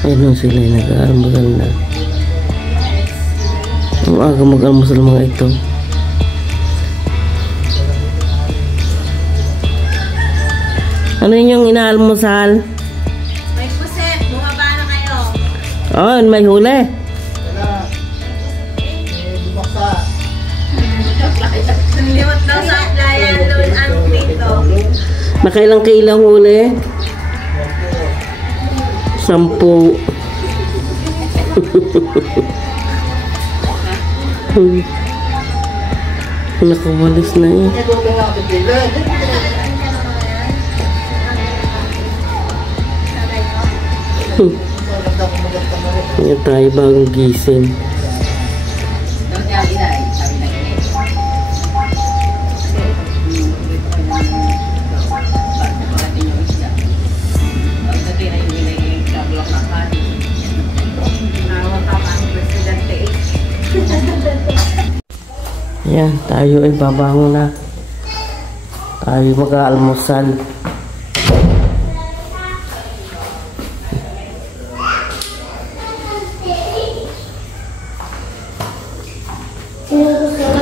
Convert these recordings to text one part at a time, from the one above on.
Ayun sila nag-aalmusal na. Ang aga mag-almusal mga ito. Ano yung inaalmusal? May puset, bumaba na kayo. Oh, may huli. Limot daw sa playa doon ang dito. Nakailang kailang huli? 10. Nakawalis na eh. Ngayon tayo bagong gising. Yan, tayo ay babangon na. Tayo mag-aalmusal.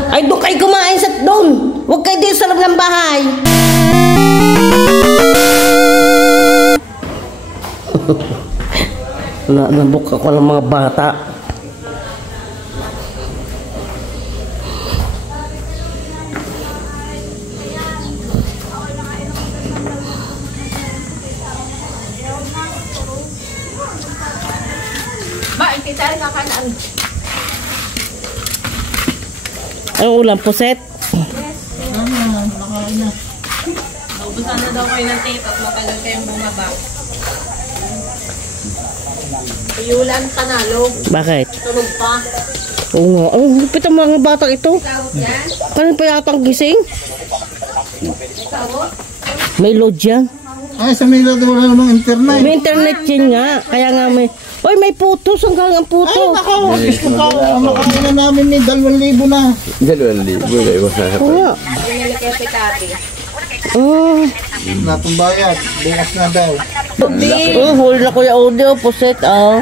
Ay, doon kayo kumain sa doon. Huwag kayo dito sa loob ng bahay. Nabuk ako ng mga bata. Ba, kita rin kakalaan. Ang ulam, puset? Naubusan na daw kayo ng tape at matagal kayong bumaba. Piyulan panalo. Bakit? Tulog pa. Oo nga. Ang lupit ang mga batang ito. Kanin pa yatang gising? May load yan. Ay, sa Milo wala namang internet. May internet yan nga. Kaya nga may... Uy, may putos. Hanggang ang putos. Ay, nako. Gusto ko makain na namin ni 2,000 na. 2,000 kayo. Oo nga. Pinili kayo si Tati. Oh. Natumbayad. Bukas na daw. Oh, huli na Kuya Audio. Puset, oh.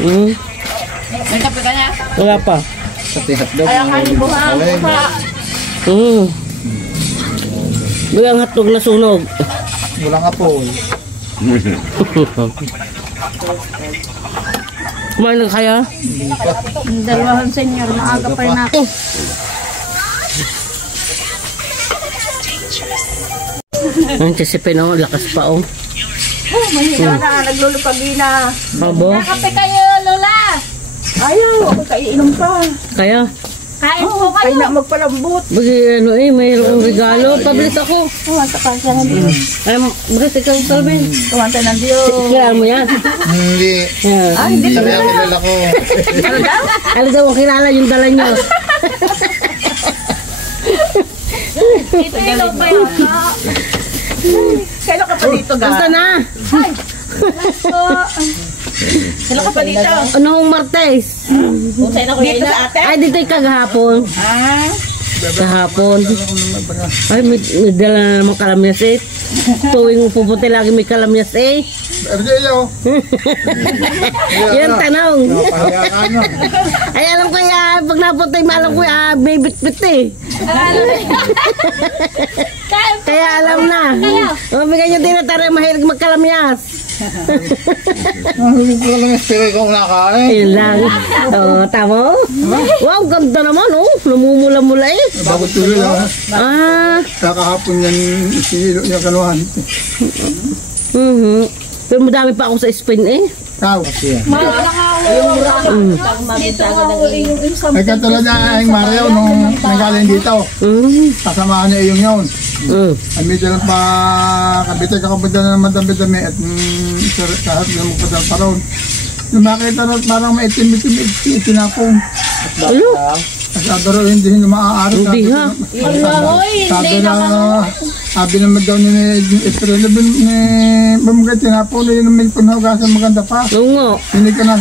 May kape ka na? Wala pa. Sa tihat daw. Kaya kanin buha. Bilang hatog na sunog. Wala nga po. Kumain na kaya? Dalawang senyor, maaga pa rin ako. Ang tisipin ako, lakas pa oh. Oh, mahina na, naglulupagi na. Abo? Kape kayo, Lola! Ayaw, ako kaiinom pa. Kaya? Kain po kayo. Ay na magpalambot. Bagi ano eh, mayroong regalo. Pablit ako. Kumanta pa siya ng Diyos. Ay, bakit ikaw talbin? Kumanta ng Diyos. Kilala mo yan? Hindi. Yan. Hindi Sabi ang kilala ko. Ano daw? Ano daw ang kilala yung dala nyo? Ito ilaw ba yun? Kailan ka pa dito, ga? Basta na? Kailan ka pa dito? Anong Martes? Usay na ko yun sa ate? Ay, dito yung kagahapon. Ah? Kahapon. Ay, may dala na naman kalamyas eh. Tuwing pupunta lagi may kalamyas eh. Erdeyo. Yan ang tanong. Napahayaan na. Ay, alam ko yan. Pag napunta yung alam ko yan, may bit-bit eh. Kaya alam na. Mabigyan nyo din na tayo mahilig magkalamyas. Nahulog ko lang yung spirit kong nakain. Yun lang. Oo, tama. Wow, ganda naman oh. Namumula-mula eh. Bago tuloy lang. Ah. Kakahapon yan sinilo niya kanuhan. Pero madami pa ako sa Spain eh. Tao kasi yan. Dito nga uli yung isang. Ay katulad na ang Mario nung nanggaling dito. Kasamahan niya yung yun. Ay medyo lang pa kabitay kakapunta na naman dami-dami at kahit na magpadal pa ron. Nung makita na parang may itim-itim itinapong. Ano? Sabi rin hindi na maaari. Hindi ha. Sabi naman daw ni Estrella ni Bamagay tinapon na yun ang may punhugasan maganda pa. Oo nga. Hindi ka na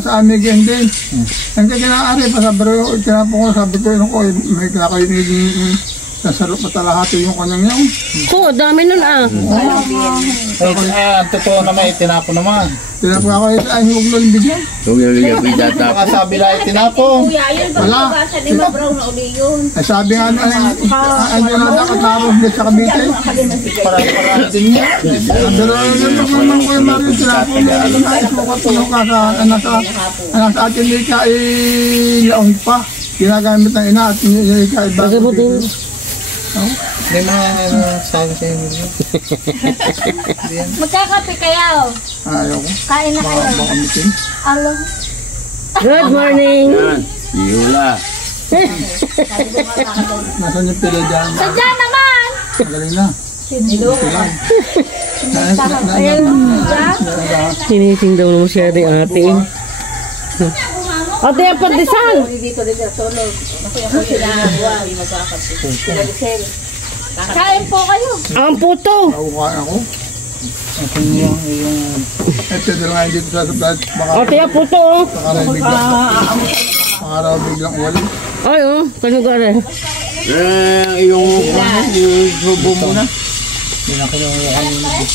sa amig yan din. Ang kinaari pa sabi rin tinapon ko sabi ko may kinakain Nasarap matalahati yung kanyang yaw. Oo, dami nun ah. Ang totoo naman, itinapon naman. Tinapon ako, ay huwag lang bigyan. Huwag yung bigyan pidata. Baka sabi lang itinapon. Kuya, yun ba Wala. sa ni Mabraw na uli yun? Ay sabi nga, ay nalada ka taros din sa Cavite. Para din niya. Ang dalawa lang naman ko yung Mario tinapon. Ano na, isukat ko yung anak sa atin ni Ika ay laon pa. Ginagamit ng ina at ni Ika ay Bagay mo din. May mga sabi sa inyo. Magkakape kayo. Ayaw ko. Kain na kayo. Baka mitin. Alo. Good morning. Yan. Yula. Nasaan yung pila dyan? Sadya naman. Magaling na. Ayan. Sinising daw naman siya rin ate. Ate, ang pandesal. Kain po kayo. Ang puto. Nakukaan ako. Yung ito nga dito sa supply. Baka Ate, ang puto oh. pakaraw biglang uwali. Ay oh, kanugaran. Yung subo mo na.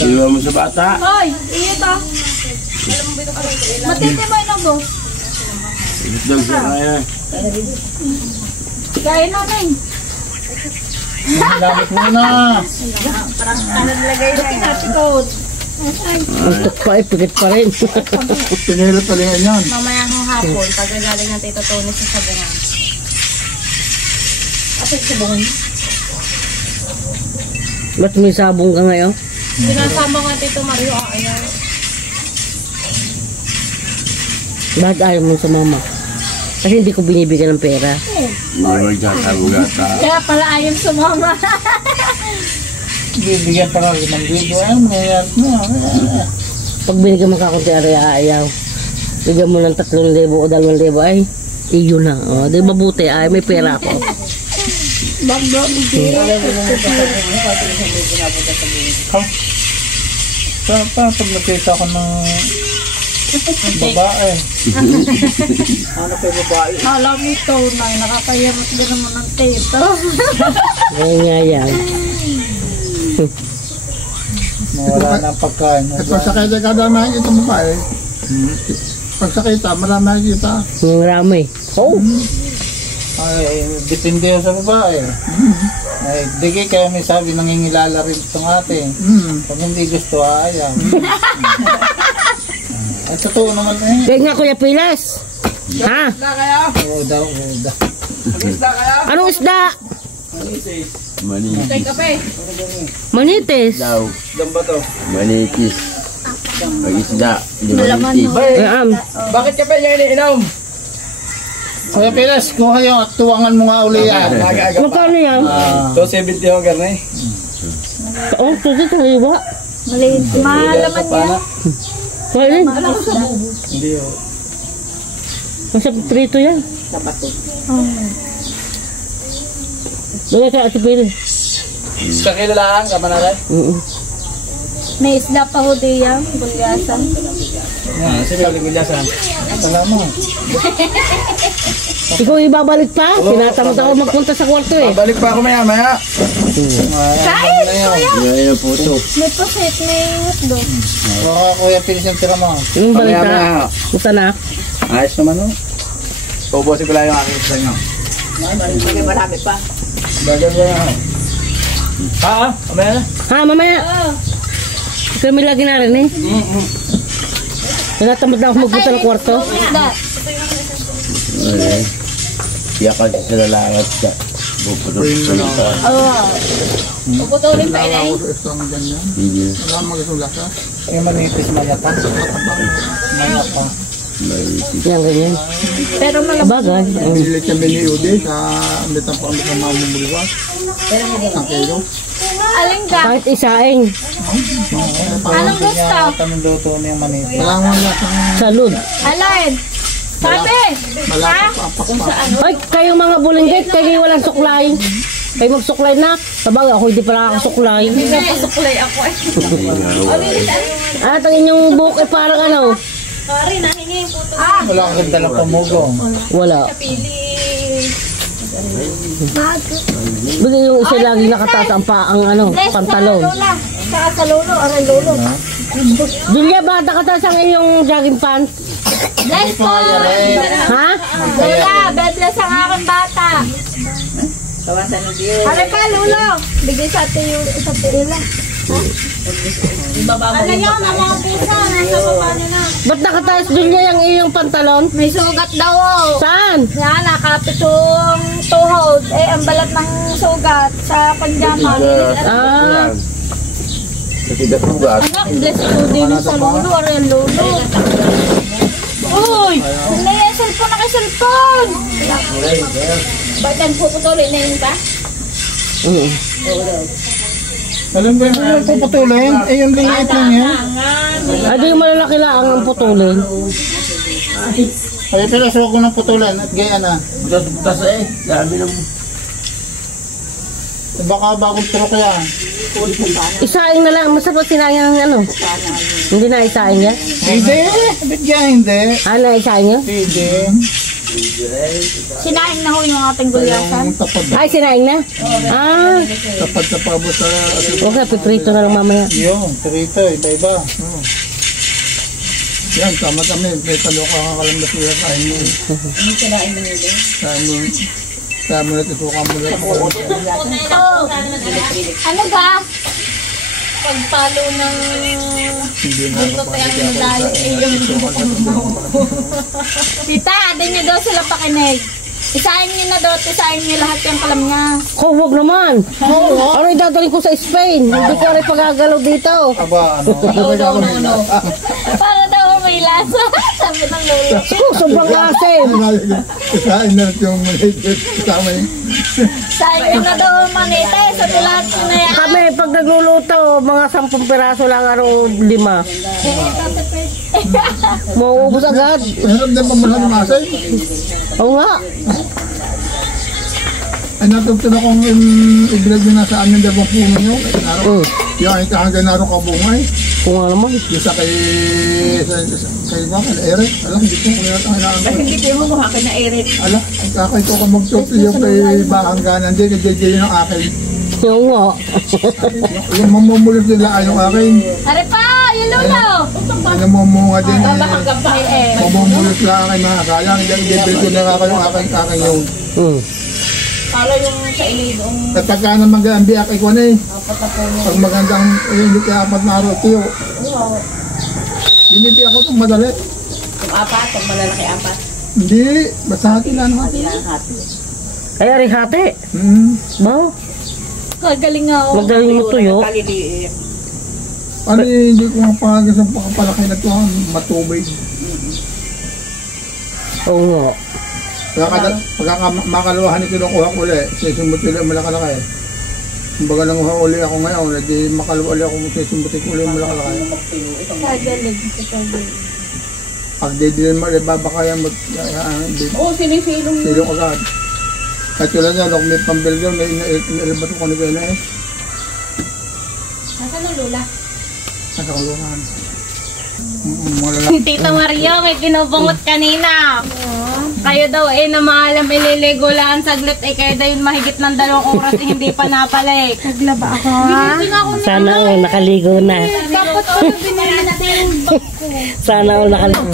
Iwan mo sa bata. Hoy, iyo to. Matitibay na bo. Itlog siya kaya. Kain namin. Lamit muna. Ang tukpa eh, pigit pa rin. Pinilot talingan yan. Mamaya ng hapon, pagkagaling ng Tito Tony sa sabungan. At sa sabungan? Ba't may sabong ka ngayon? Sinasama nga Tito Mario, ayaw. Bakit ayaw mo sa mama? Kasi hindi ko binibigyan ng pera. Iwan siya sa bugata. Kaya pala ayaw sumama. Bibigyan pa lang 5,000. Mayroon na. Pag binigyan mo ka kunti ayaw. Bigyan mo ng 3,000 o 2,000 ay iyo na. O, di mabuti ay may pera ako. Pag nakita ko ng babae. Ano kay babae? Alam mo ito, nakakayamot din naman ng Tito. Ngayon nga yan. Wala na pagkain. At pag sakita ka daw makikita mo pa eh. Pag sakita, marami makikita. Ang rami. Oh, Ay, depende yun sa babae. Ay, di kaya may sabi nangingilala rin itong ate. Pag hindi gusto, ayaw. Ay, totoo naman eh. kaya nga Kuya Pilas. Ha? Oo daw. Anong isda? Manitis Manitis. daw. Manitis. Pag-isda. Di manitis. Bakit ka pa niya iniinom? Kuya Pilas, kuha yung at tuwangan mo nga uli yan. Magkano yan? 270 yung garne. Oh, tuti tayo ba? Maliit. Malaman niya. Kaya rin. Hindi yun. Masya prito yan. Lagay ka Ate Pili. Sa kilalaan ka ba na rin? May isda pa ho diyan, bulyasan. Sige, ligulyasan. Salamat. Ikaw ibabalik pa? Tinatamad ako magpunta sa kwarto eh. Balik pa ako maya. Kain, kuya! Yan ang puto. May pusit, may hotdog. Baka Kuya Pilas yung tira mo. Yung balita. Gusto na? Ayos naman o. Pupusin ko lang yung aking isa nyo. Marami pa. Bagay ba yan? Mamaya na. Ha, mamaya. Kami lagi na rin eh. Tinatamad na ako magpunta ng kwarto. Isda. Ay. Iyakan sa lalagat ka. Buputol ka. Puputulin pa Wala inay. ako sa isang ganyan. Hindi. Wala magsulasa. Yung manipis mayata. Mayata. Manitis. Yan, ganyan. Pero malabas. Bagay. Bili kami ni Ude sa ambitang pa kami sa mamumulwas. Ang kilo. Aling ka? Kahit isaing. Anong gusto? Tanong luto na yung manipis. Wala mo lang sa Salud. Alin? Sabi! malapit pa ang pakpak. Ay, kayong mga bulinggit, kayo walang suklay. Kayo magsuklay na. Sabag ako, hindi pala ako suklay. Nagpasuklay ako eh. At ang inyong buhok ay parang ano? Sorry, nahingi yung puto. Wala kang dalang pamugong. Wala. Pili. Bigay yung isa lagi nakataas ang paang pantalon. Sa lolo, aray lolo. Julia, ba nakataas ang iyong jogging pants? Bless po! Ha? Lola, bless ang aking bata. Aray ka, lolo. Bigay sa ate yung isa tila. Ano yun, ang mga pusa, nasa baba niya na. Ba't nakataas, Julia, yung iyong pantalon? May sugat daw. Saan? Yan, nakapit yung tuhod. Ang balat ng sugat sa panjama. Ah. Natigas mo ba? Anak, bless po din sa lolo. Aray, lolo. Uy! Wala yan, cellphone na kay cellphone. Ba't yan puputulin na yun ka? Alam ko yung puputulin? Yung liit lang yan. Ay, di malalaki lang ang putulin. Ay, pero suwag ko ng putulan at gaya na. Butas eh. Dami ng... Baka bagong truck yan. Isaing na lang. Masarap sinayang ang Hindi na isaing yan? Hindi. Ba't yan hindi? Na isaing yan? Hindi. Sinaing na ho yung ating gulyasan. Yung tapad. Ay, sinaing na? Ah. Tapad sa pabo sa... Okay, piprito na lang mamaya. Yung, turito, iba-iba. Yan, tama kami. May taloka ka lang na sila kain mo. Kain mo na tituka mo na. Ano ba? Pagpalo ng buntot ay ang madayo yung Tita, din niyo daw sila pakinig. Isahin niyo na daw at isahin niyo lahat yung kalam niya. Huwag naman. Ano idadaling ko sa Spain? Hindi ka rin pagagalaw dito. Aba, ano? No. Para daw may lasa. Sabi ng lolo. Sobrang asim. Kain na yung maliit. Kasama yung... Isahin niyo na daw ang manita sa tulat na yan. Kami, pag nagluluto, mga 10 piraso lang araw 5. Mauubos agad. Hirap din pamalan ng asay. Oo nga. Ay, natugtun akong i-vlog nyo na sa amin dalawang puno nyo. Yung ay kahanggan na rin kabungay. Kung nga naman. Yung sa kay ba? Kay Eric. Alam, hindi ko kung yan ang hinaan ko. Hindi kayo mo akin na Eric. Alam, ang kakay ko ka magtuto yung kay bahangganan. Hindi, kay JJ yung akin. Oo nga. Yung mamumulit nila ay yung akin. Are pa, yung lolo. Yung mamunga din. Gabay Mamumulit lang akin mga sayang. Hindi, ko na nga yung akin yung. Palo yung sa ilidong. Kapag ka naman ganang biyak ikaw na eh. Pag magandang hindi kaya 4 na araw tiyo. Binipi ako itong madali. Yung 4, pag malalaki 4. Hindi, basta hati lang hati. Ay, ari hati. Ba? Kagaling nga ako. Magaling mo tuyo. Kaliliit. Ano hindi ko nga pangagasang pakapalaki na ito matubig. Oo nga. Pagka makaluhan ni kinukuha ko ulit, sisimbot ulit malakalaki. Kumbaga nang uli ako ngayon, hindi makaluha ulit ako sisimbotin ko ulit malakalaki. Kagaling. Pag didilin mo, babakayan mo, Oo, sinisilong yun. silong agad. At tulad niya, kung may pambil doon, may inalibat ko kanina na eh. Nasaan ang lula? Nasa kalungan. Tita Mario, may kinubungot kanina. Kayo daw na maalam ililigo lang saglit kayo daw yung mahigit ng 2 oras hindi pa napalik. Naglaba ako. Sana all nakaligo na. Dapat ko binili natin. Sana all nakaligo.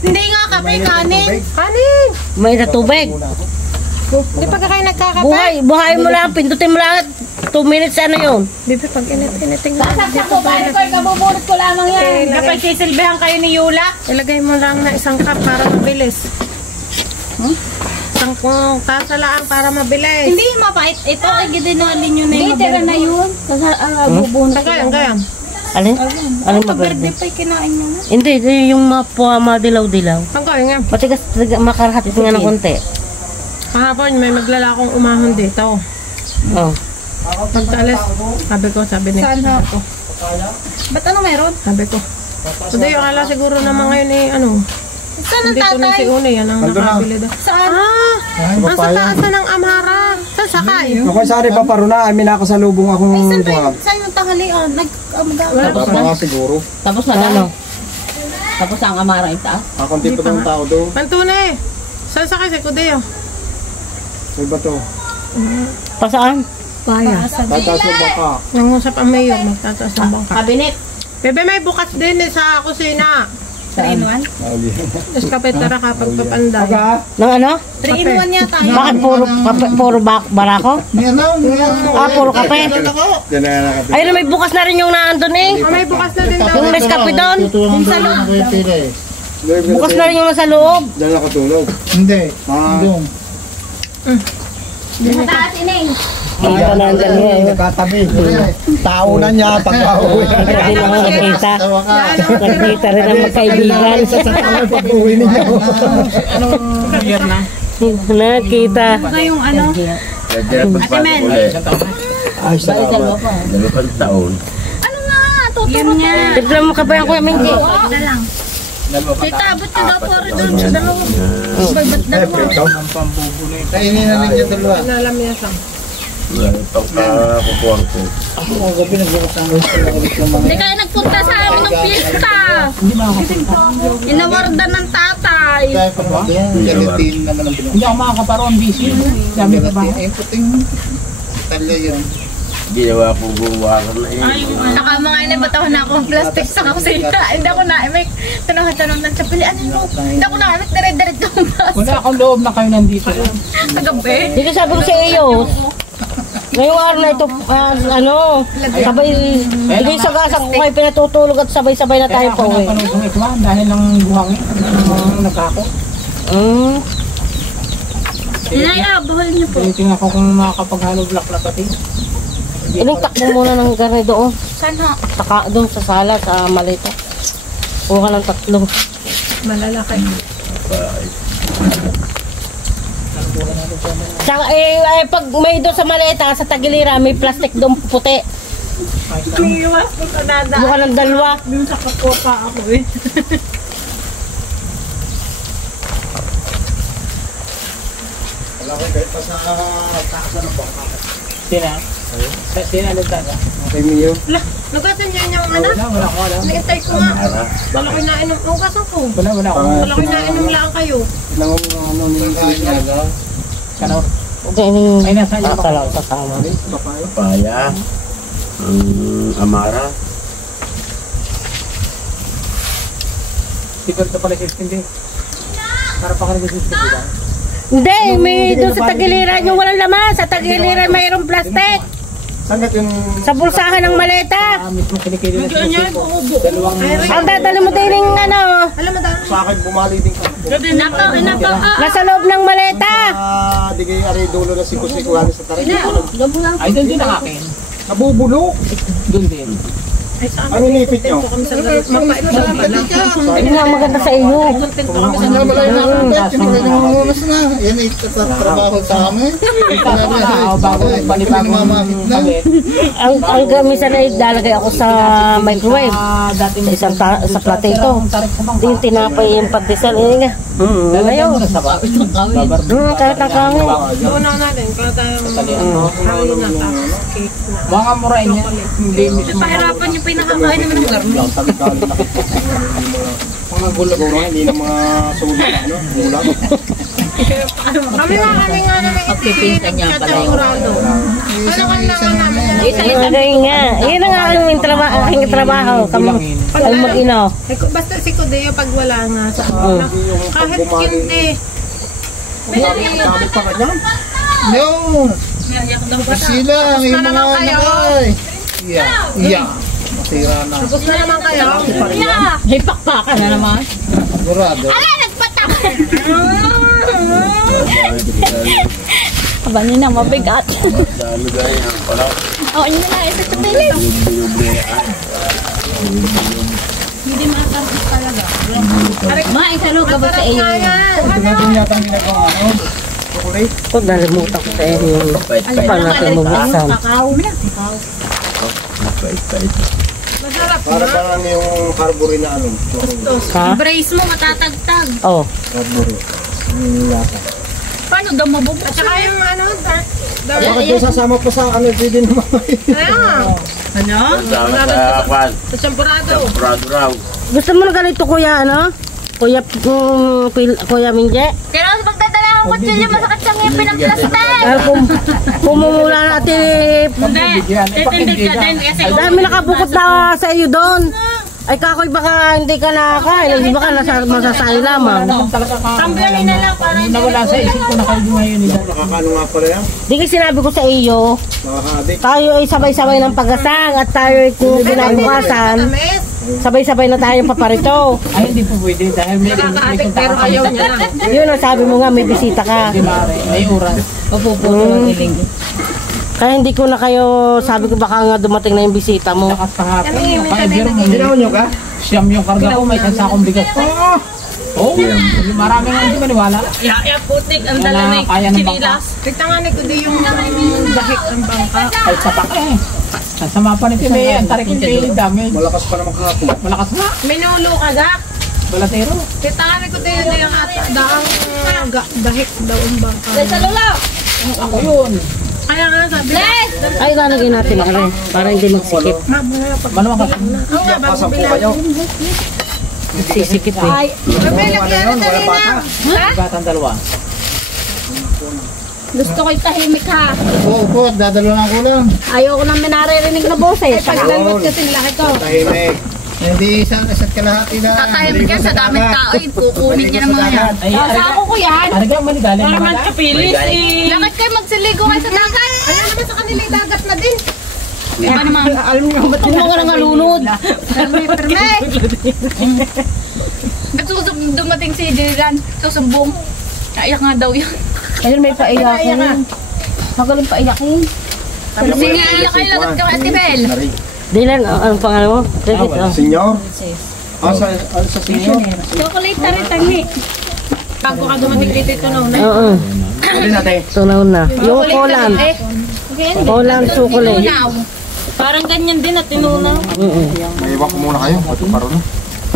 Hindi nga kape, kanin. May na tubig. Hindi pa kayo nagkakape. Buhay mo lang. Pindutin mo lang. 2 minutes ano yun. Bibi, pag init-initing na. Sasaksak ko ba ko, kabubunot ko lamang yan. Kapag sisilbihan kayo ni Yula, ilagay mo lang na 1 cup para mabilis. Isang tasa lang para mabilis. Hindi mapait. Ito ay gidinali nyo na yung Tira na yun. Bubunot ko. Gayang. Alin? Alin ba Birthday pa kinain nyo na. Hindi, yung madilaw-dilaw. Ang gawin nga. Matigas makarahat nga ng konti. Kahapon may maglalakong umahon dito. Oh. Pagtalas, sabi niya. Saan ako? Ba't ano meron? Sabi ko. Hindi, yung ala siguro naman ngayon Saan ang dito na si Une, yan ang nakabili daw. Saan? Nasa taas na ng Amara. Saan sakay? Ako sari pa paruna, amin ako sa lubong akong Saan yung tanghalian? Tapos na nga siguro. Tapos na ano? Tapos ang Amara ita? Akong tipo ng tao doon. Pantunay. Saan sakay si Kudeo? Sa bato. Pasaan? Para sa Tataas ng baka. Nangusap ang mayor, magtataas ng bangka. kabinet. Bebe, may bukas din sa kusina. 3-in-1? Tapos kapitara kapag papanday. Nang ano? 3-in-1 yata. Bakit puro barako? Yan na. Puro kape. Yan na nakapit. Ayun, may bukas na rin yung naandun eh. Oh, may bukas na din daw. Yung Nescafe doon. Yung sa loob. Bukas na rin yung nasa loob. Diyan nakatulog. Hindi. Doon. Mataas ineng. Ang panandal niya eh. Nagkatabi. Tao na niya pag-uwi. Hindi na nakakita. Nakakita rin ang magkaibigan. Pag-uwi niya. Nakakita. Ito yung ano. Ate Men. Ay, salamat. 2 taon. Ano nga? Tuturo ka. Tipla mo ka pa yung Kuya Minji. Na lang. Tita, abot ka daw po rin doon sa dalawa. Ba't dalawa? Kainin na rin yung dalawa. Nalam niya sa. Pagkakukuha ko. Hindi kayo nagpunta sa amin ng pista. Inawarda ng tatay. Gelatin naman ang Hindi ako makakaparoon, busy. Dami na ba? Yung puting talya yun. Ginawa ko gumawa na eh. Saka mga inibataw na akong plastic sa kusina. Hindi ako naimik. Tanong-tanong ng sapili. Ano mo? Hindi ako naimik. Dire-diretso ang bus. Wala akong loob na kayo nandito. Kagabi. Dito sabi ko sa iyo. Ngayong araw na ito, sabay, hindi sagasang ko kayo pinatutulog at sabay-sabay na tayo po eh. Kaya ako napanong dahil ng buhangin. Nagkako. Inaya, buhol niyo po. Tinitingnan ko kung makakapaghalog black na pati. Ilang takbo muna ng garne doon. Saan ha? Taka doon sa sala, sa malita. Kuha ng 3. Malalaki. Tsaka pag may doon sa maleta, sa tagilira, may plastic doon puti. Iwas ko sa nada. Buka ng 2. Dun sa kapoka ako eh. Wala ko kahit pa sa taas ng baka. Sina? Sina nagtaga? Okay, Mio. Nugasan niya yung anak. Wala ko alam. Naintay ko nga. Malaki na inom. Nugasan ko. Wala ko. Malaki na inom lang kayo. Ilang ano nilang Kanor. Ay, nasaan yung talaw kasama. Papaya. Amara. Siguro ito pala 16 din. Para pa ka nag-16 din. Hindi, may doon sa tagiliran yung walang laman. Sa tagiliran mayroong plastic. Sangat yung Sa bulsahan ng maleta. Mismo kinikili na Diyan niya yung buo. dalawang Ang dadali mo din yung Alam mo dahil. sa akin bumali din ka. Napa. nasa loob ng maleta. Di kayo ari dulo na siku-siku halos sa tarik. ay doon din ang akin. Nabubulok. Doon din. Ano nipit nyo? Hindi nga maganda sa iyo. Wala yung nakapit. Nangungunas na. Yan ay trabaho sa amin. Bago panibagong palit. Ang gamisan ay dalagay ako sa microwave. Dating Sa isang sa platito. Yung tinapay yung pandesal. Ngayon nga. Ngayon. Kahit ang kangin. Doon na natin. Kaya tayo hangin na tapos cake na. mga murain niya. Hindi mismo. Pahirapan niyo pinakakain naman ng garmi. Mga gulo-gulo, hindi na mga sulit. Gulang. Kami nga namin iti. Nagkatagurado. Ano ka lang namin. Ngayon nga. Yan ang aking trabaho. Kami mag-ino. Basta si Kudeo pag wala nga sa akin. Kahit kinti. Sabi pa ka dyan? No! Sila, yung mga nakay. Yeah. Masira na. Tapos na naman kayo. May pakpakan na naman. Sigurado. Ala, nagpatak! Aba nina, mabigat. Dami ganyan pala. Oo, yun na lang. Ito tumilis. Hindi makakapit talaga. Ma, isalog ka ba sa iyo? Ito na din yata ang ginagawa. Chocolate. Ko nalimutan ko sa iyo. Paano natin mabuksan? Kakao na. Pait. Para parang yung carbury na ano. Ha? Brace mo, matatagtag. Oh. Carbury. Yata. Paano daw mabubuksan? At saka yung ano, dark. Bakit yung sasama pa sa ano, pwede naman. Ayan. Ano? Sama sa kwan. Sa champurado. Prado raw. Gusto mo na ganito kuya, ano? Kuya Minje? Pero magdadala ako ang kutsilyo, masakit sa ngipin ng plastic. Pero kung pumumula natin, Titindig ka din kasi ang dami nakabukot na sa iyo doon. Ay kakoy baka hindi ka nakakain, baka masasayo lamang. tanggalin na lang para hindi Nawala sa isip ko na kayo ngayon nila. Nakakano nga pala yan. Di kasi sinabi ko sa iyo, Nakakadik. tayo ay sabay-sabay ng pagkasang at tayo ay kung ginabukasan, sabay-sabay na tayong paparito. Ay, hindi po pwede dahil may pero ayaw niya lang. Yun ang sabi mo nga, may bisita ka. may oras. Kaya hindi ko na kayo, sabi ko baka nga dumating na yung bisita mo. Lakas kahapon. Paiber mo. Ginawa nyo ka? Siyam yung karga ko, may isang sakong bigas. Oo. Marami nga hindi maniwala. Iya, putik, ang Wala dala na kaya ng bangka. chinilas. Tigtangan ko di yung dahik ng bangka. Ay, sapak eh. Sasama pa ni Pime, ang tarik yung pili dami. Malakas pa naman kahapon. Malakas nga. Minulo ka gak. Balatero. Tigtangan ko di yung daang dahik daw ang bangka. Sa lula. Ako yun. Kaya nga sabi ko, Ay, lalagay natin na rin, para hindi magsikip. Manuwa ka. ang nga bago bilang. Magsisikip eh. Ay, Mabilang yan na kanina. Batang dalawa. gusto ko'y tahimik ha. Oo po, dadalo ng kulang. Ayoko nang minaririnig na boses. Paglalot kasi laki ko. Tahimik. Hindi isang isa't kalahati na. Tatahimik yan sa daming tao. Kukunin niya naman yan. Ay, Sa ako ko yan. Arga manigaling Para na man ba? kapilis eh. Bakit kayo magsiligo kayo sa dagat? Ayan naman sa kanila yung dagat na din. Iba naman. Alam niyo ba Kung ka nang nalunod. Perme. Dumating si Jiran. Susumbong. Naiyak nga daw yun. Ayun, may paiyakin. Magaling paiyakin. Sige, iyak kayo lagot ka kay Ate Bel. Dylan, anong pangalan mo? David, oh. Senyor? Sa senyor? Chocolate na rin tangi. Bago ka dumating dito ito noon. Oo, Ano natin? tunaw na. Yung Poland. Poland chocolate. Parang ganyan din at tinuna. May iwan ko muna kayo. Pati parang.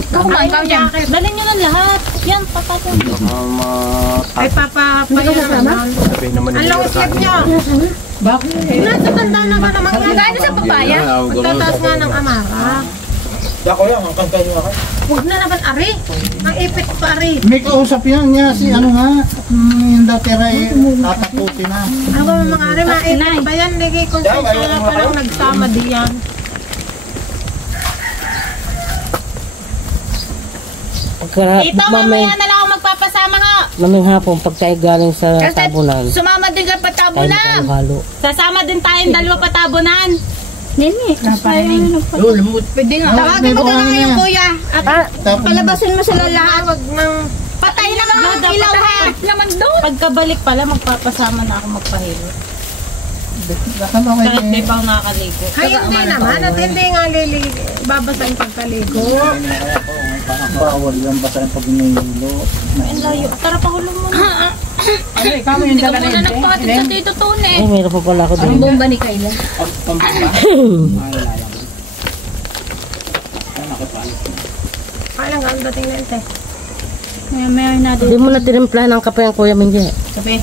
Kumain ka dyan. Dalhin nyo na lahat. Yan, papatay. Ay, papa, Sabihin naman ang long sleeve nyo. Bakit? Nasa tanda na ba naman yan? Kaya na sa papaya. Magtataas nga ng amara. Dako yan, ang kantay nyo ako. Huwag na naman ari. Ang ipit pa ari. May kausap yan niya si ano nga. Yung datira eh. Tatapusin na. Ako mga ari, maipit ba yan? Lagi konsensya na palang nagsama diyan. Ito, mamaya na lang ako magpapasama ha. Maming hapon, pag tayo galing sa tabunan, Sumama din ka tayo patabunan. halo. Sasama din tayong dalawa patabunan. Nini. Pwede nga. Tawagin mo na lang yung kuya. At Palabasin mo sila lahat. wag nang... Patay na lang ang ilaw ha. Naman doon. Pagkabalik pala, magpapasama na ako magpahilo. Kasama kayo Kahit di pa ako nakakaligo. Ay, hindi naman. At hindi nga babasa yung pagkaligo. bawal yan basta yung pag inihilo. Ang layo. Tara, pahulong mo. Ano, ikaw mo yung dala na Muna nagpakatid sa Tito Tone. Ay, mayroon pa pala ako Ang din. bomba ni Kayla. Kailan ka ang dating na ente? May na doon. Hindi mo na tinimplahan ang kape ang kuya Minji. Sabi,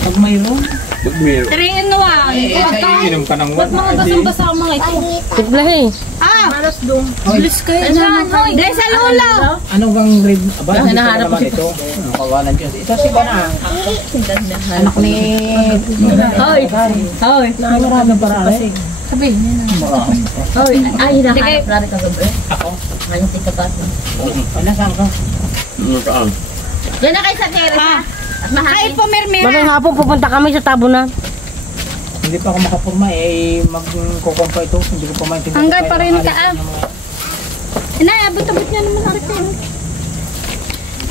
pag mayroon. Tiriin no ah. Inom ka ng Ba't mga basang-basa ang mga ito? Timplahin. Ah! Malas doon. Bilis kayo dyan. Dahil sa lola. Ano bang grade? Aba, hindi ko naman ito. Ano, kawalan Diyos. Ito si Bana. Anak ni... Hoy. Hoy. Maraming parali. Sabihin niya na. Hoy. Ay, hinahanap na rin kagabi. Ako? Ngayon si Kapat. Ano, saan ka? Saan? Yan na kayo sa Teresa. At mahal po, Mermer. Maming hapon, pupunta kami sa tabunan. Hindi pa ako makapurma eh. Magkukumpa ito. Hindi ko pa maintindihan. Hanggang pa rin ka ah. Inaabot-abot niya naman ang rin.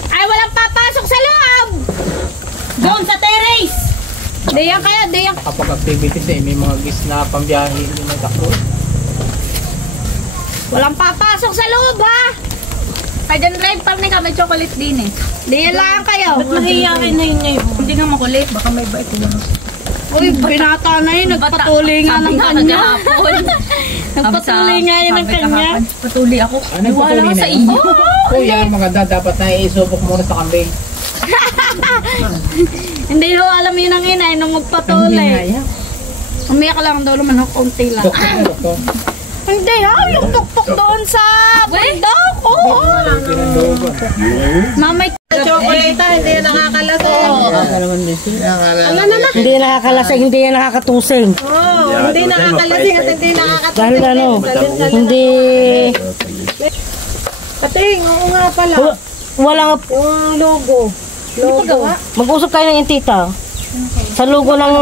Ay, walang papasok sa loob! Doon sa terrace! Diyan kayo, diyan. Kapag activities eh, may mga gis na pambiyahe. Hindi may takot. Walang papasok sa loob ha! Ay, dyan drive pa rin ka, may chocolate din eh. Diyan lang kayo. Ba't mahihayin na yun ngayon? Hindi nga makulit. Baka may bait mo. Uy, binata na yun. Nagpatuloy nga ng kanya. Nagpatuloy nga yun ng kanya. Patuloy ako. Ano yung patuloy na yun? Kuya, maganda. Dapat na isubok muna sa kambing. Hindi ko alam yun ang inay nung magpatuloy. Umiyak lang daw naman ng konti lang. Doktor. Hindi ha, yung tuktok doon sa bundok. Oo. Mamay. Chocolate, hindi yan nakakalasing. Hindi nakakalasing, hindi yan nakakatusing. Hindi nakakalasing at hindi nakakatusing. Dahil ano, hindi... Ating, oo nga pala. Walang... Yung logo. Mag-usap kayo ng tita. Sa logo ng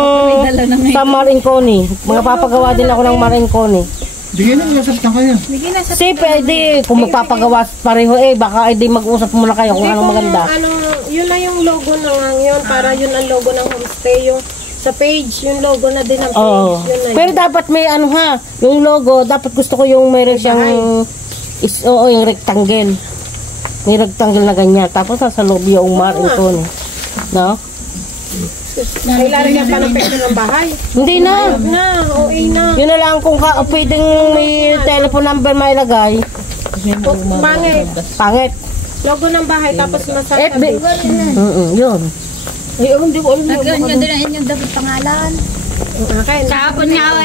sa Marinconi. Mga papagawa din ako ng Marinconi. Bigyan na, usap na kayo. Si pwede, kung magpapagawa pareho baka mag-usap muna kayo kung anong maganda. Yun na yung logo ng yun, para yun ang logo ng homestay. Yung sa page, yung logo na din ang page. Oo. Yun na Pero dapat may yung logo, dapat gusto ko yung mayroon siyang yung rectangle. May rectangle na ganyan. Tapos nasa loob yung Marinconi. No? Kailangan niya pa ng picture ng bahay. Hindi na. Na. Yun na lang kung pwedeng may telephone number mailagay. Pangit. Logo ng bahay, tapos FB. Yun. Nagawin nyo din ang inyong dapat pangalan. Kahapon nga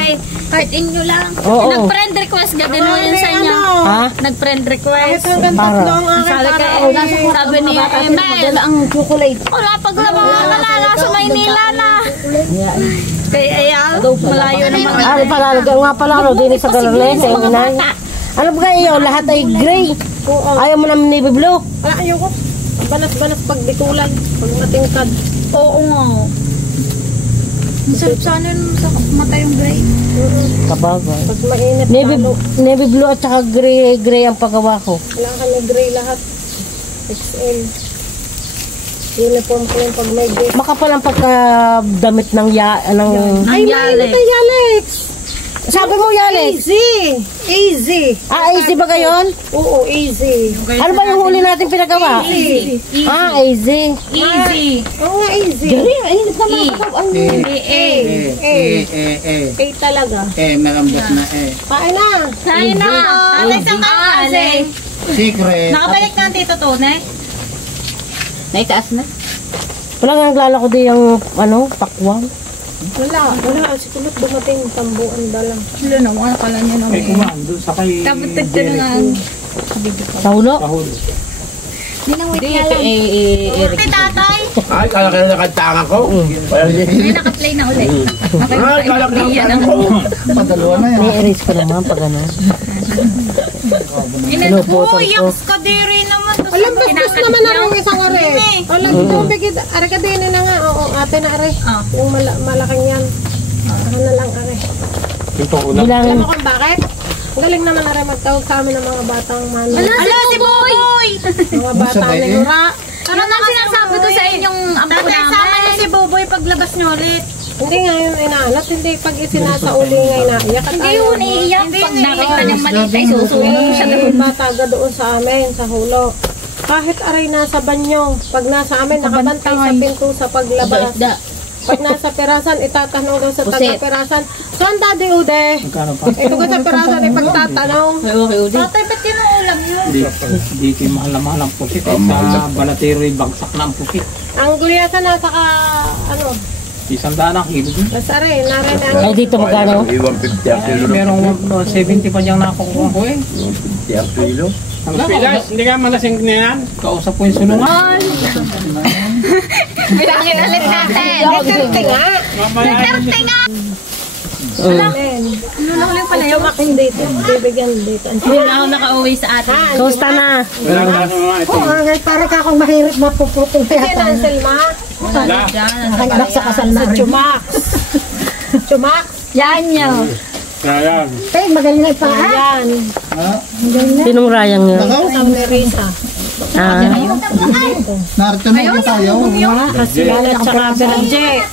kahit inyo lang. Nag-friend request ka din mo yun sa inyo. Ha? Nag-friend request. Sabi ni Emel, ang chocolate. wala paglabang ka sa Maynila na. Kaya ayaw, malayo naman. Nga pala, din sa Galarles, ano ba kayo? Lahat ay gray. Ayaw mo naman navy blue. Ayoko. Banas-banas pag bikulan, pag matingkad. Oo nga. Sarap sana sa mata yung gray. Kabagay. Pag mainit, Navy blue at saka gray ang paggawa ko. wala kami gray lahat. XL. Uniform ko yung pag may gray. Makapal ang pagkadamit ng Yalex! Sabi mo Yalex? Easy! Easy ba gayon? Oo, easy. Ano ba yung huli natin pinagawa? Easy. Easy. Easy. Oo nga, easy. A talaga. Malambot na Kain na. Kain na. Isang kain. Secret. Nakabalik na ang tito to, ne? Naitaas na? Wala nga naglalako din yung pakwang. Wala. Si Kulot dumating tambuan dalang. Wala na, wala pala niya na. Doon sa kay... Kapatid ka na nga. Sa hulo? Hindi nang wait nga lang. Kay tatay. Ay, kala ka na nakatanga ko. May naka-play na ulit. Ay, kala ka na nakatanga ko. Padalawa na yan. May erase ko naman pag ano. Yaks ka diri naman. Alam, bastos naman na rin isang are. Alam, bigid. Are ka din na nga. Oo, ate na are. Yung malaking yan. Ano na lang are. Alam mo kung bakit? Ang galing naman are magtawag sa amin ng mga batang mano. Ala, si Boy! Mga batang nilura. Ano na sinasabi ko sa inyong ampo namin? Tatay, sama na si Boboy paglabas niyo ulit. Hindi nga yun inaalat. Hindi pag isinasauli nga inaiyak. Hindi yun iiyak. Pag nakita niyang maliit ay susunod siya doon. Bataga doon sa amin, sa hulo. Kahit aray nasa banyo, pag nasa amin, nakabantay sa pinto sa paglabas. Pag nasa perasan, itatanong daw sa taga-perasan. Saan daddy Ude? Ito ko sa perasan, ipagtatanong. Tatay, ba't yun ang ulam yun? Hindi kayo mahal na mahal ang pusit. Sa Balatero bagsak na ang pusit. Ang gulyasan nasa ano? 100 ang kilo dun. Basta rin, narin ang... Ay, dito magkano? 150 ang kilo. Merong 70 pa diyang nakukuha ko 150 ang kilo. Pilas, hindi ka malasing na yan. Kausap ko yung sulungan. Bilangin ulit natin. Duterte nga! Duterte nga! Ano na ulit pala yung aking dito? Bibigyan dito. Hindi na ako nakauwi sa atin. Kamusta na? Para ka akong mahirap mapuputol kaya. Sinansel ma? Anak sa kasal na rin. Chumax. Chumax. Yan nyo. Ayan. Pero magaling na pa. Yan. Sinong rayang yun? Ang Nerisa. Narito na po tayo. Kasilan at saka Berjet.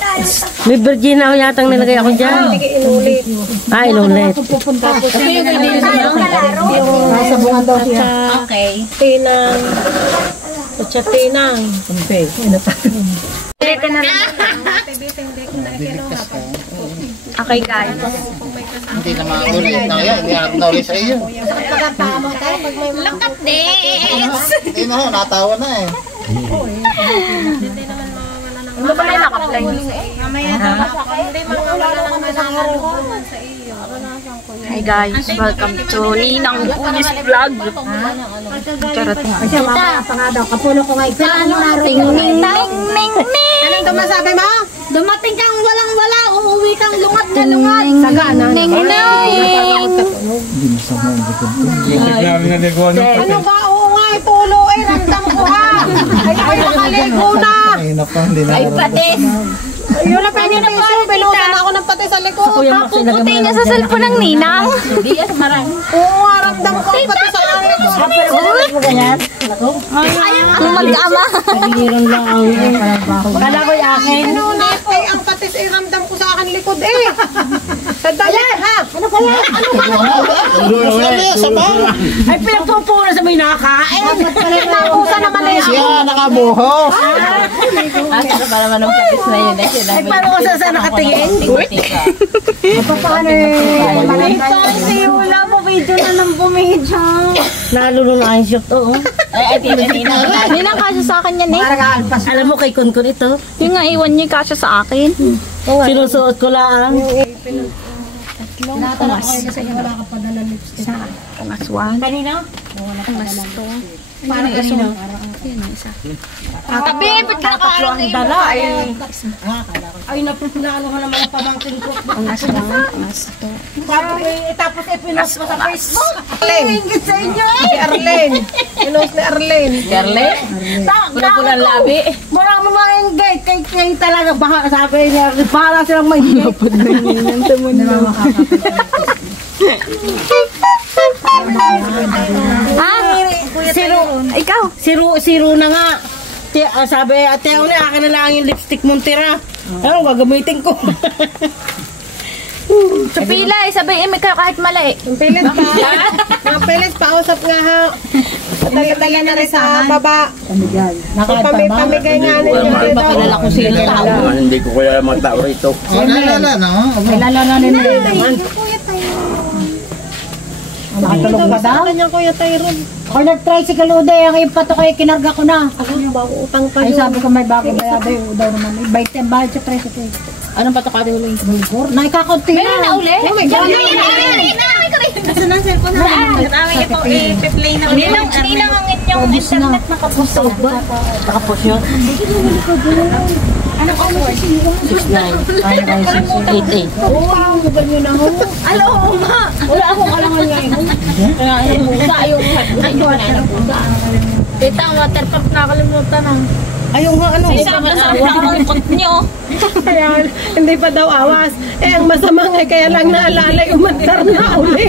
May Virginia ako yatang nilagay ako dyan. Hindi inulit. Inulit. Tapos yung nasa bunga daw siya. Okay. Tinang. At siya tinang. Ulitin na lang. Okay, guys. Hindi na maulit na yan. Hindi na ulit sa iyo. Look at this! Hindi na, natawa na eh. Ano ba na naka-fly? Mamaya daw ako. Hindi makawala naman ang alubuhan sa iyo. Hi guys, welcome to Ninang Unis Vlog. Charot nga. Kasi mama nga daw. Kapuno ko nga ito. Ting ning ning ning ning. Anong dumasabi mo? Dumating kang walang-wala, uuwi kang lungat na lungat. Sagana. Ning ning. Ano ba? Oo nga, tulo eh. Ramdam ko ha. Ay, nakaligo na. Ay patis. Yun na pa yung tissue. Binutan ako ng pati sa likod. Papuputi niya sa cellphone ng Ninang. Oo nga, ramdam ko ang pati sa likod. Ang mag-ama. Pagiliran lang ang kala ko yung akin. Pinunat ay ang patis ay ramdam ko sa akin likod eh. Sadali ha. Ano kaya? Ay, pinagpupura sa may nakakain. Nakusa naman eh. Siya nakabuho. Ay, paano ko sa nakatingin? Paano eh? Si Wala mo, video na lang bumidyo. Nalulo na ang shoot, oo. Ninang kasya sa akin yan eh. Alam mo kay Kunkun ito? Yung nga iwan niya kasya sa akin. Sinusuot ko lang. Natanong ko kasi wala ka pa dala lipstick. Mas one. Kanina? Mas two. Parang kanina. Tabi, ba't ka Tatlo ang dala. Ay, naano ka naman ang pamangkin ko. Mas one. Mas two. Tapos pinost mo sa Facebook. Ingit sa inyo eh. Si Arlene. Pinost ni Arlene. Pula-pula labi. Marami mga engage. Kay talaga, baka sabi niya, para silang may engage. Ikaw. Siro na nga. Sabi, ate, ako na, akin na lang yung lipstick mong tira. Ano, gagamitin ko. Sa pila, sabay may kahit mali. Ang pilit pa. Mga pilit, pausap nga ha. Dali-dali na rin sa baba. Pamigay nga ninyo. Kilala ko sino tao. Hindi ko kaya mga tao rito. Nalala na. Kilala na nila naman. Nakatulog pa daw? Ano niya Kuya Tyrone? Ako nag-tricycle uday, ang ipato kayo kinarga ko na. Ako bago utang pa Ay yun. sabi ko may bagay bayaday uday naman. Ibait ang bahid sa tricycle. Anong patukari ulit? Bulgur, nakakaunti na. Meron na uli? Oh my God. Nasa ng cellphone na ito, i-play na ulit. Ninang ang inyong internet nakapuso ba? Nakapos yun? Ano ka mo? 6'9". Ay, 6'8". Oo, ganyan na ho. Alo, oo nga. Wala akong alangan ngayon. Kaya yung pusa, yung pusa. Tita, ang water pump nakalimutan na. Ayun nga, ano? Sarap na sarap na ang kot niyo. Kaya hindi pa daw awas. Eh, ang masama nga kaya lang naalala yung mandar na uli.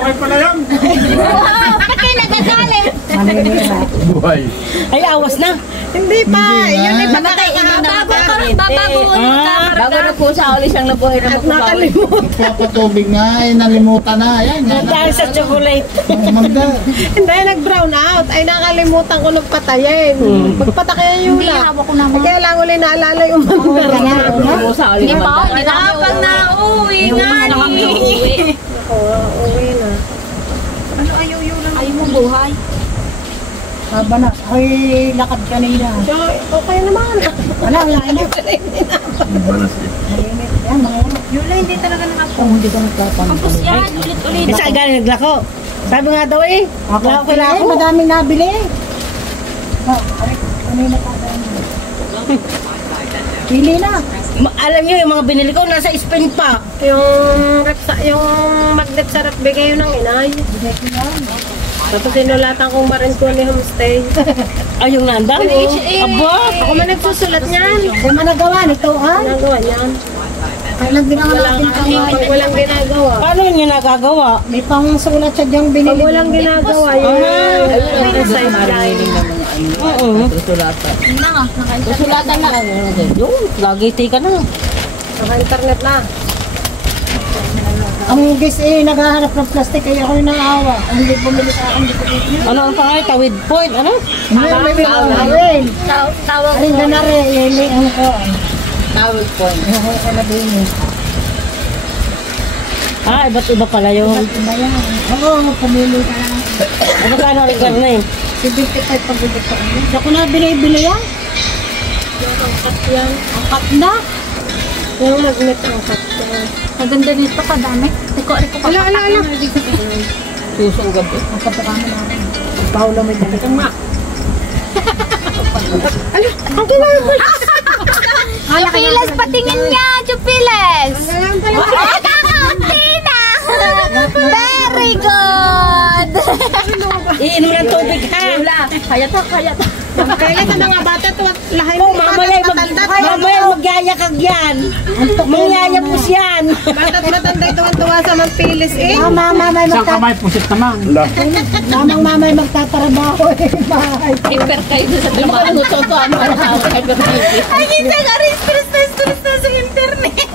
Buhay pala yan. Wow, bakit kayo nagagalit? Buhay. Ay, awas na. Hindi pa. Yun ay Mamatay, babago Bago na po sa uli siyang nabuhay na at nakalimutan. Papatubig nga, nalimutan na. Yan, yan. Dahil sa chocolate. Magda. Hindi, nag-brown out. Ay nakalimutan ko nung patayin. Magpatayin yun Hindi, na. hawak ko naman. Kaya lang uli naalala yung mandar na. Sa uli Hindi naman. pa, hindi na kapag nauwi nga ni. Oo, uwi na. Ayaw mo buhay. Haba na, ako'y lakad kanina. So, okay naman. Wala, wala na. Banas eh. Yan, mga yan. Yula, hindi talaga nakapos. Kung hindi ko nagtatanong. Tapos yan, ulit-ulit. Isa galing naglako. Sabi nga daw eh. Naglako ko Ay, madaming nabili. Kanina pa dami. Pili na. Alam niyo, yung mga binili ko, nasa Spain pa. Yung magnet sa rep, bigay yun ng inay. Tapos sinulatan kong Marinconi homestay. Ay, yung nandang. Aba. Ako man nagsusulat niyan. Kung managawa nito, ha? Nagawa niyan. Kailan din ang natin Pag walang ginagawa. Paano niyo nagagawa? May pangsulat sa diyang Pag binili. walang ginagawa, yun. Yung sideline. Oo. Na nga, Sulatan na. Yung, lagiti ka na. Naka-internet na. Ang guys eh, naghahanap ng plastic, kaya ako'y naawa. Ang hindi bumili sa akin, hindi ko bibili. Ano ang pangalan? Tawid point? Ano? Hindi, may bibili. tawag Aling ganari, ili ang ko. Tawid point. Ako ko na din eh. Ah, iba't iba pala yun. Iba yan. Oo, pumili ka lang. Ano ka ano rin ka na eh? 75 pag bibili ko. Ako na binibili yan. Yung angkat yan. Angkat na. Yung magnet angkat yan. Maganda nito, kadami. Riko pa. Ala. Susong gabi. Paula may dali kang ma. Chupiles, patingin niya! Chupiles! Kakaunti na! Very good! Iinom ng tubig ha. Kaya to. Kaya sa mga bata, lahat Oh, mamaya magyayakag yan. Mangyayapos yan. bata't matanda ito ang tuwa sa magpilis eh. Mamay Isang kamay, pusit naman. mamay magtatrabaho eh. Bahay. Hyper kayo sa trabaho. Ay, hindi ka rin stress na sa internet.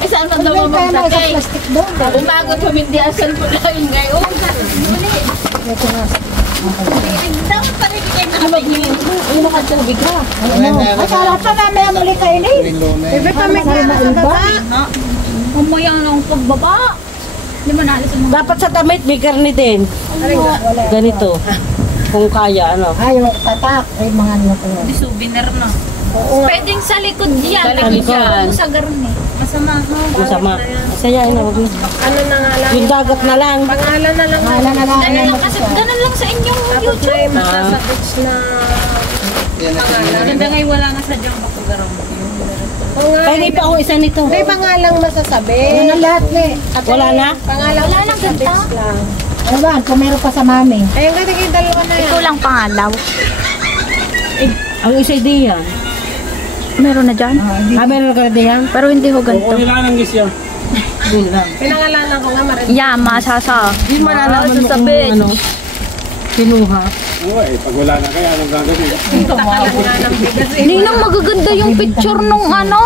Eh, saan man daw Kaya na sa mamagdagay? plastic doon. Umagot pa hindi asan po lang ngayon. Dapat pa rin kayo nakapagin. Ano ka tubig ka? Akala pa mamaya muli kayo na eh. Bebe pa may kaya sa baba. Umayang ng pagbaba. Hindi mo naalis ang mga... Dapat sa damit may karne din. Ganito. Kung kaya, ano. Ay, yung tatak. Ay, mga ano ko. Souvenir na. Pwedeng sa likod yan. Sa likod. Ako sa garon eh. Masama. Masama. Masaya na. Wag na. Ano na nga lang. Yung dagat na lang. Pangalan na lang. Wala na lang. Ganun lang kasi, ganun lang sa inyong Tapos YouTube. may masasabits na Maganda ngayon wala nga sa diyang bakugarong. Pahingi pa ako isa nito. may pangalang masasabi. Yan ang lahat eh. Wala na? Pangalang Wala nang masasabits ganda. lang. Ano ba? Kung meron pa sa mami. Ayun ka, tingin dalawa na yan. Ikaw lang pangalaw. Ang isa di yan. Meron na dyan? Meron ka na di yan? Pero hindi ho ganito. Pinangalanan ko nga Marin. Yama, sasa. Hindi malalaman mo kung Sasabit. ano. Kinuha. Pag wala na kaya, anong gagawin? Takalan nga ng bigas eh. Ninang magaganda yung picture nung ano.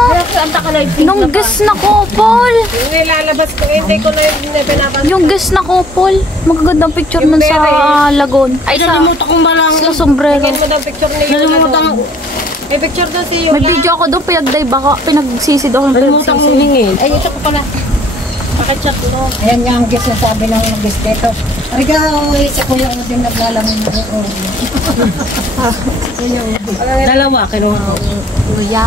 Nung guest na couple. Yung ilalabas ko, hindi ko na yung pinapansin. Yung guest na couple. Magagandang picture nun sa Lagon. Ay, sa Nalimutan kong balang. sombrero. Tingin mo daw picture ni Yola Nalimutan doon. May picture doon si Yola. May video ako doon, pinagday baka pinagsisid ako ng Nalimutan kong pinagsisid. hingin. Ay, ito ko pala. Pakichat mo. Ayan nga ang guest na sabi ng guest dito. Arigaw, sa kuya ko din naglalangan na rin. Dalawa, kinuha ko. Kuya.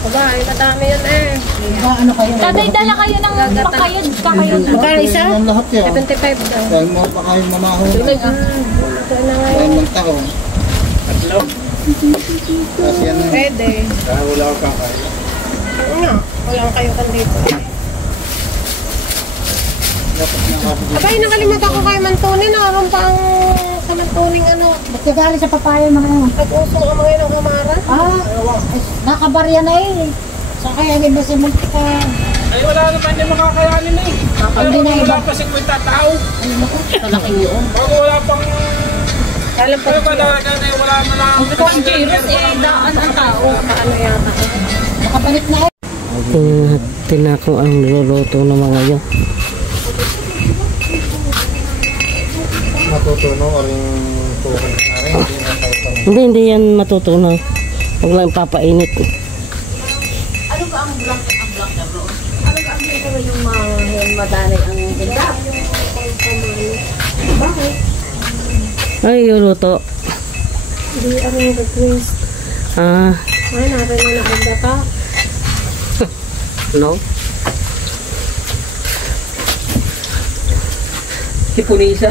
Aba, ay madami yun eh. Ano kayo? Taday, dala kayo ng pakayod. Pakayod. Magkano isa? Ang lahat yan. 75 daw. Dahil mo pa kayo mamahon. Ito na nga Dahil yun. magtao. Kasi yan eh. Pwede. Kaya wala akong kakain. Oo nga. Walang kayo kan dito. Dapat nakabigay. Abay, nakalimutan ko kay Mantoni. Nakaroon pa ang sa Mantoning ano. Ba't ka galing sa papaya mga yun? Nag-usong ang mga ng humara. Nakabarya na eh. Saan kaya din ba si Multika? Ay, wala naman din makakayanin na eh. Hindi na iba. Wala pa 50 tao. Malaking yun. Bago wala pang... Alam pa Pero kadalaga na wala na lang. Pang Jiros, daan ang tao. ano yata. Nakabalik na eh. Tingnan natin na kung ang niluluto ng mga yun. Matutuno o rin tukan na rin. Hindi yan matutunaw. Huwag lang papainit. Ano ba ang blank na bro? Ano ba ang blank yung madanay ang ganda? Ay, yung luto. Hindi ako yung request. Ah, Ay, natin na nakagdata. no? Si Pulisa.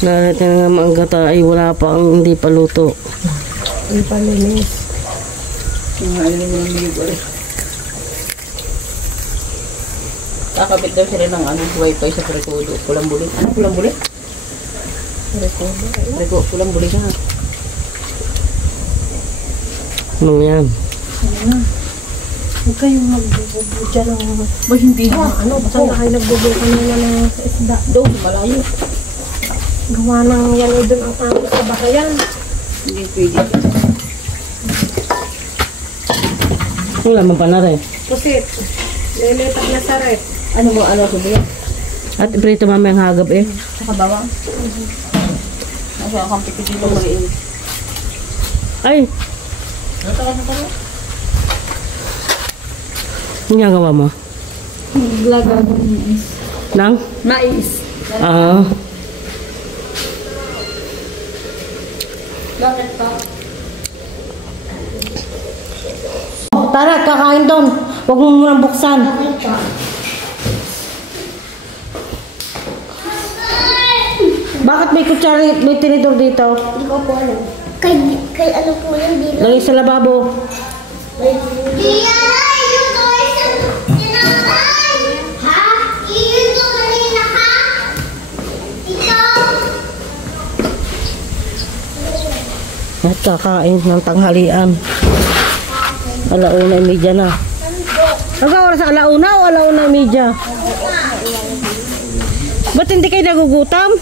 Narating nga mga gata ay wala pa ang hindi pa luto. Hindi pa linis. Kakabit daw sila ng wifi sa Precodo. Pulang buli. Ano pulang buli? Precodo. Pulang buli ka. Anong yan? Huwag kayong magbububo dyan. Ba hindi? Ano, saan na kayo nagbububo kanina ng sa isda? Doon, malayo. Gawa ng yan o doon ang amo sa bahayan. Hindi pwede. Wala man pa na rin. Pusit. Lilipat na sa rep. Ano mo, ano, subuyan? At prito mamayang hagab eh. Saka bawang? Nasa akong pikit dito maliin. Ay! Ano nga gawa mo? Glaga mais. Nang? Mais. Ah. Tara, kakain doon. Huwag mo munang buksan. Bakit may kutsara, may tinidor dito? Hindi ko po alam. Kay ano po yan, di lang. Lagi sa lababo. Iyanay! Yung toy sa tinapay! Ha? Iyon ko kanina ha? Ikaw! At kakain ng tanghalian. 1:30 na. Nag-oras sa 1:00 o 1:30? Ba't hindi kayo nagugutom?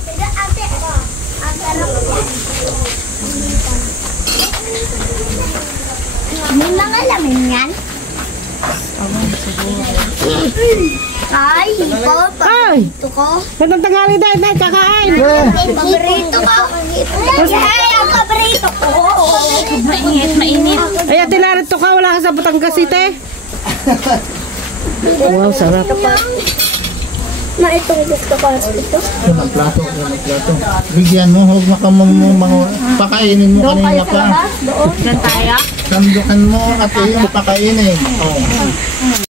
May mga lamin yan? Ay, hipo, paborito ko. Ba't tanghali dahil kakain? Paborito ko. Ay, ang paborito ko. Mainit. Ay, ate narito ka. Wala ka sa Batangas City. Wow, sarap. Ma, itong gusto ko. Ito. Ang plato. Bigyan mo, huwag pakainin mo kanina pa. Doon tayo. Sandukan mo at iyong pakainin. Oh.